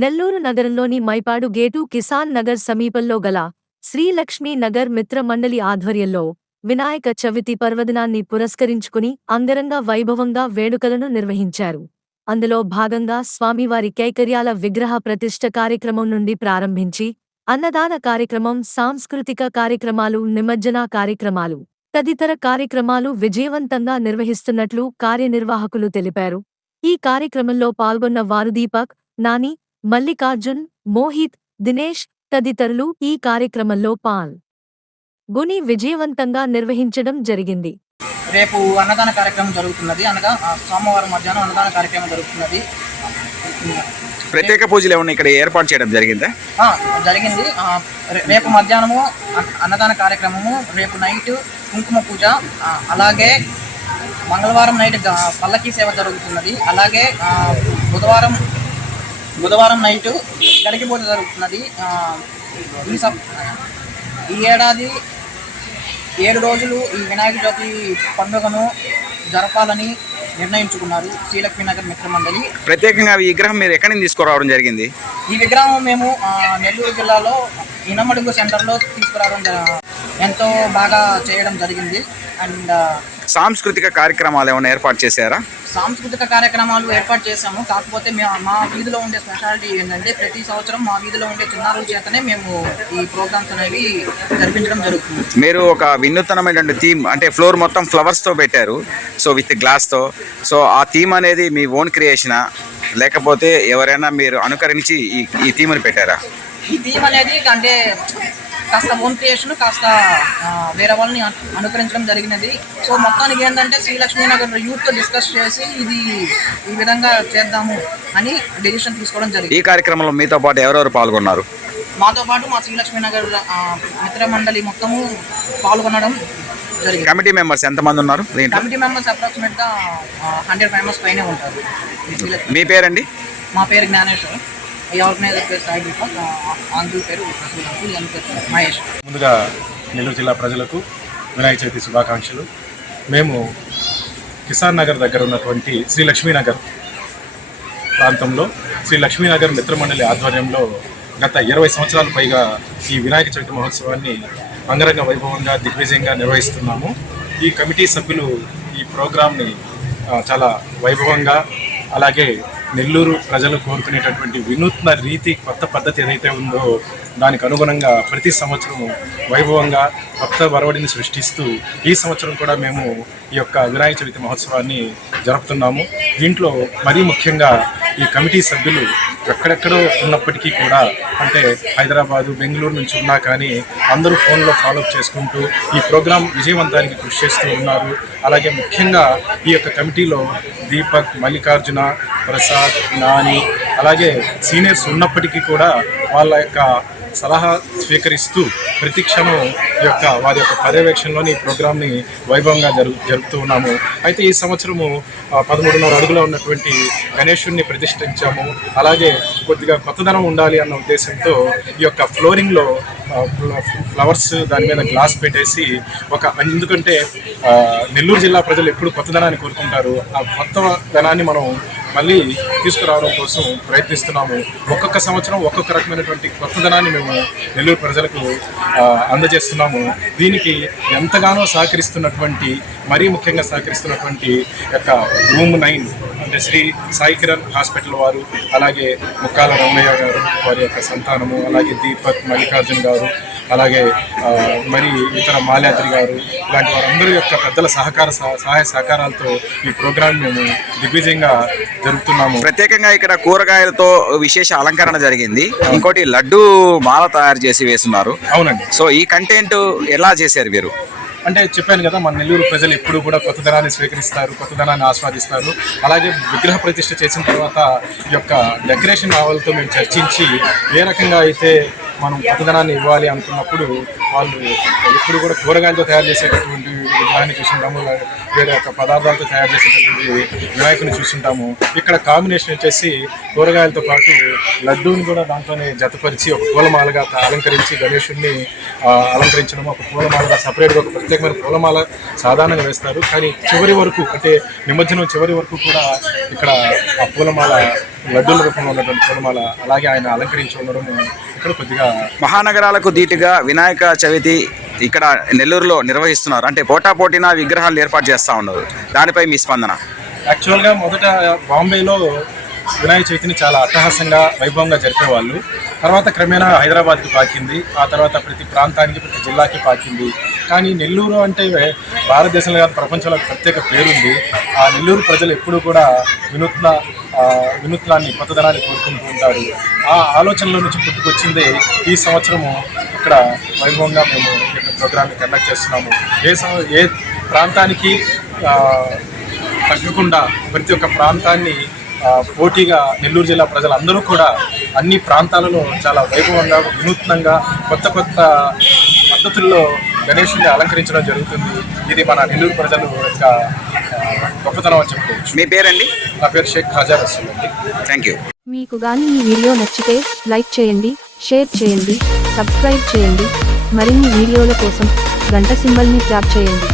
నెల్లూరు నగరంలోని మైపాడు గేటు కిసాన్ నగర్ సమీపంలో గల శ్రీలక్ష్మీ నగర్ మిత్ర మండలి ఆధ్వర్యంలో వినాయక చవితి పర్వదినాన్ని పురస్కరించుకుని అంగరంగ వైభవంగా వేడుకలను నిర్వహించారు. అందులో భాగంగా స్వామివారి కైకర్యాల విగ్రహ ప్రతిష్ఠ కార్యక్రమం నుండి ప్రారంభించి అన్నదాన కార్యక్రమం సాంస్కృతిక కార్యక్రమాలు నిమజ్జన కార్యక్రమాలు తదితర కార్యక్రమాలు విజయవంతంగా నిర్వహిస్తున్నట్లు కార్యనిర్వాహకులు తెలిపారు. ఈ కార్యక్రమంలో పాల్గొన్న వారు దీపక్ నాని మల్లికార్జున్ మోహిత్ దినేష్ తదితరులు ఈ కార్యక్రమంలో పాల్. గుని విజయవంతంగా నిర్వహించడం జరిగింది. రేపు అన్నదాన కార్యక్రమం జరుగుతున్నది. అనగా ఆ, సోమవారం మధ్యాహ్నం అన్నదాన కార్యక్రమం జరుగుతున్నది. ప్రత్యేక పూజలు ఏమన్నా ఇక్కడ ఏర్పాటు చేయడం జరిగిందా? ఆ, జరిగింది. రేపు మధ్యాహ్నము అన్- అన్నదాన కార్యక్రమము రేపు నైట్ కుంకుమ పూజ అలాగే మంగళవారం నైట్ పల్లకీ సేవ జరుగుతున్నది. అలాగే బుధవారం బుధవారం నైట్ గడికి పూజ జరుగుతున్నది ఈ సప్ ఈ ఏడాది ఏడు రోజులు ఈ వినాయక చవితి పండుగను జరపాలని నిర్ణయించుకున్నారు శ్రీలక్ష్మీ నగర్ మిత్ర మండలి ప్రత్యేకంగా ఈ విగ్రహం మీరు ఎక్కడి నుంచి తీసుకురావడం జరిగింది? ఈ విగ్రహం మేము నెల్లూరు జిల్లాలో ఇనమడుగు సెంటర్లో తీసుకురావడం ఎంతో బాగా చేయడం జరిగింది. అండ్ సాంస్కృతిక కార్యక్రమాలు ఏమైనా ఏర్పాటు చేశారా? సాంస్కృతిక కార్యక్రమాలు ఏర్పాటు చేశాము. కాకపోతే మేము మా వీధిలో ఉండే స్పెషాలిటీ ఏంటంటే ప్రతి సంవత్సరం మా వీధిలో ఉండే చిన్నారుల చేతనే మేము ఈ ప్రోగ్రామ్స్ అనేవి జరిపించడం జరుగుతుంది. మీరు ఒక వినూతనమైనటువంటి థీమ్ అంటే ఫ్లోర్ మొత్తం ఫ్లవర్స్తో పెట్టారు. సో విత్ గ్లాస్తో సో ఆ థీమ్ అనేది మీ ఓన్ క్రియేషనా లేకపోతే ఎవరైనా మీరు అనుకరించి ఈ ఈ థీమ్ని పెట్టారా? ఈ థీమ్ అనేది అంటే కాస్త ఓన్ క్రియేషన్ కాస్త వేరే వాళ్ళని అను- అనుకరించడం జరిగినది. సో మొత్తానికి ఏంటంటే శ్రీలక్ష్మీ నగర్ యూత్తో డిస్కస్ చేసి ఇది ఈ విధంగా చేద్దాము అని డెసిషన్ తీసుకోవడం ఈ జరిగింది కార్యక్రమంలో మీతో పాటు ఎవరెవరు పాల్గొన్నారు? మాతో పాటు మా శ్రీలక్ష్మీ నగర్ ఆ, మిత్ర మండలి మొత్తము పాల్గొనడం జరిగింది. కమిటీ మెంబర్స్ ఎంతమంది ఉన్నారు? కమిటీ మెంబర్స్ అప్రాక్సిమేట్గా హండ్రెడ్ మెంబర్స్ పైనే ఉంటారు. ఈ మీ పేరండి? మా పేరు జ్ఞానేశ్వర్. ఈ ఆర్గనైజర్ పేరు సాయి దీపక్ పేరు రసూల్ అంకుల్ పేరు మహేష్. ముందుగా నెల్లూరు జిల్లా ప్రజలకు వినాయక చవితి శుభాకాంక్షలు. మేము కిసాన్ నగర్ దగ్గర ఉన్నటువంటి శ్రీ లక్ష్మీనగర్ ప్రాంతంలో శ్రీ లక్ష్మీనగర్ మిత్రమండలి ఆధ్వర్యంలో గత ఇరవై సంవత్సరాల పైగా ఈ వినాయక చవితి మహోత్సవాన్ని అంగరంగ వైభవంగా దిగ్విజయంగా నిర్వహిస్తున్నాము. ఈ కమిటీ సభ్యులు ఈ ప్రోగ్రాంని చాలా వైభవంగా అలాగే నెల్లూరు ప్రజలు కోరుకునేటటువంటి వినూత్న రీతి కొత్త పద్ధతి ఏదైతే ఉందో దానికి అనుగుణంగా ప్రతి సంవత్సరం వైభవంగా కొత్త వరవడిని సృష్టిస్తూ ఈ సంవత్సరం కూడా మేము ఈ యొక్క వినాయక చవితి మహోత్సవాన్ని జరుపుతున్నాము. దీంట్లో మరీ ముఖ్యంగా ఈ కమిటీ సభ్యులు ఎక్కడెక్కడో ఉన్నప్పటికీ కూడా అంటే హైదరాబాదు బెంగళూరు నుంచి ఉన్నా కానీ అందరూ ఫోన్లో ఫాలోఅప్ చేసుకుంటూ ఈ ప్రోగ్రాం విజయవంతానికి కృషి చేస్తూ ఉన్నారు. అలాగే ముఖ్యంగా ఈ యొక్క కమిటీలో దీపక్ మల్లికార్జున ప్రసాద్ నాని అలాగే సీనియర్స్ ఉన్నప్పటికీ కూడా వాళ్ళ యొక్క సలహా స్వీకరిస్తూ ప్రతి క్షణం ఈ యొక్క వారి యొక్క పర్యవేక్షణలోని ఈ ప్రోగ్రామ్ని వైభవంగా జరు జరుపుతూ ఉన్నాము. అయితే ఈ సంవత్సరము పదమూడున్నర అడుగులో ఉన్నటువంటి గణేశుడిని ప్రతిష్ఠించాము. అలాగే కొద్దిగా కొత్తదనం ఉండాలి అన్న ఉద్దేశంతో ఈ యొక్క ఫ్లోరింగ్లో ఫ్లవర్స్ దాని మీద గ్లాస్ పెట్టేసి ఒక ఎందుకంటే నెల్లూరు జిల్లా ప్రజలు ఎప్పుడు కొత్తదనాన్ని కోరుకుంటారు. ఆ కొత్త ధనాన్ని మనం మళ్ళీ తీసుకురావడం కోసం ప్రయత్నిస్తున్నాము. ఒక్కొక్క సంవత్సరం ఒక్కొక్క రకమైనటువంటి కొత్తదనాన్ని మేము నెల్లూరు ప్రజలకు అందజేస్తున్నాము. దీనికి ఎంతగానో సహకరిస్తున్నటువంటి మరీ ముఖ్యంగా సహకరిస్తున్నటువంటి యొక్క రూమ్ నైన్ అంటే శ్రీ సాయి కిరణ్ హాస్పిటల్ వారు అలాగే ముక్కాల రమణయ్య గారు వారి యొక్క సంతానము అలాగే దీపక్ మల్లికార్జున్ గారు అలాగే మరి ఇతర మాల్యాద్రి గారు ఇలాంటి వారందరి యొక్క పెద్దల సహకార సహ- సహాయ సహకారాలతో ఈ ప్రోగ్రాం మేము దిగ్విజయంగా జరుపుతున్నాము. ప్రత్యేకంగా ఇక్కడ కూరగాయలతో విశేష అలంకరణ జరిగింది. ఇంకోటి లడ్డు మాల తయారు చేసి వేస్తున్నారు. అవునండి. సో ఈ కంటెంట్ ఎలా చేశారు మీరు? అంటే చెప్పాను కదా మన నెల్లూరు ప్రజలు ఎప్పుడు కూడా కొత్తదనాన్ని స్వీకరిస్తారు కొత్తదనాన్ని ఆస్వాదిస్తారు. అలాగే విగ్రహ ప్రతిష్ఠ చేసిన తర్వాత ఈ యొక్క డెకరేషన్ ఆవలతో మేము చర్చించి ఏ రకంగా అయితే మనం కొత్తదనాన్ని ఇవ్వాలి అనుకున్నప్పుడు వాళ్ళు ఎప్పుడు కూడా కూరగాయలతో తయారు చేసేటటువంటి విగ్రహాన్ని చూస్తుంటాము వేరే యొక్క పదార్థాలతో తయారు చేసేటటువంటి వినాయకుని చూస్తుంటాము. ఇక్కడ కాంబినేషన్ వచ్చేసి కూరగాయలతో పాటు లడ్డూని కూడా దాంట్లోనే జతపరిచి ఒక పూలమాలగా అలంకరించి గణేషుడిని అలంకరించడం ఒక పూలమాలగా సపరేట్గా ఒక ప్రత్యేకమైన పూలమాల సాధారణంగా వేస్తారు. కానీ చివరి వరకు అంటే నిమజ్జనం చివరి వరకు కూడా ఇక్కడ ఆ పూలమాల లడ్డూల రూపంలో ఉన్నటువంటి పూలమాల అలాగే ఆయన అలంకరించి ఉండడం ఇక్కడ కొద్దిగా మహానగరాలకు ధీటుగా వినాయక చవితి ఇక్కడ నెల్లూరులో నిర్వహిస్తున్నారు. అంటే పోటాపోటీన విగ్రహాలు ఏర్పాటు చేస్తూ ఉన్నారు. దానిపై మీ స్పందన? యాక్చువల్గా మొదట బాంబేలో వినాయక చవితిని చాలా అట్టహాసంగా వైభవంగా జరిపేవాళ్ళు. తర్వాత క్రమేణా హైదరాబాద్కి పాకింది. ఆ తర్వాత ప్రతి ప్రాంతానికి ప్రతి జిల్లాకి పాకింది. కానీ నెల్లూరు అంటే భారతదేశంలో కాదు ప్రపంచంలో ప్రత్యేక పేరుంది. ఆ నెల్లూరు ప్రజలు ఎప్పుడూ కూడా వినూత్న వినూత్నాన్ని కొత్తదనాన్ని కోరుకుంటూ ఉంటారు. ఆ ఆలోచనలో నుంచి పుట్టుకొచ్చిందే ఈ సంవత్సరము. ఇక్కడ వైభవంగా మేము ప్రోగ్రామ్ని కండక్ట్ చేస్తున్నాము. ఏ ఏ ప్రాంతానికి తగ్గకుండా ప్రతి ఒక్క ప్రాంతాన్ని పోటీగా నెల్లూరు జిల్లా ప్రజలందరూ కూడా అన్ని ప్రాంతాలలో చాలా వైభవంగా వినూత్నంగా కొత్త కొత్త పద్ధతుల్లో గణేషుని అలంకరించడం జరుగుతుంది. ఇది మన నెల్లూరు ప్రజలు యొక్క గొప్పతనం అని చెప్పుకోవచ్చు. మీ పేరండి? నా పేరు షేక్ ఖాజా రసూల్ అండి. థ్యాంక్ యూ మీకు గాని ఈ వీడియో నచ్చితే లైక్ చేయండి షేర్ చేయండి సబ్స్క్రైబ్ చేయండి. మరిన్ని వీడియోల కోసం గంట సింబల్ని ట్యాప్ చేయండి.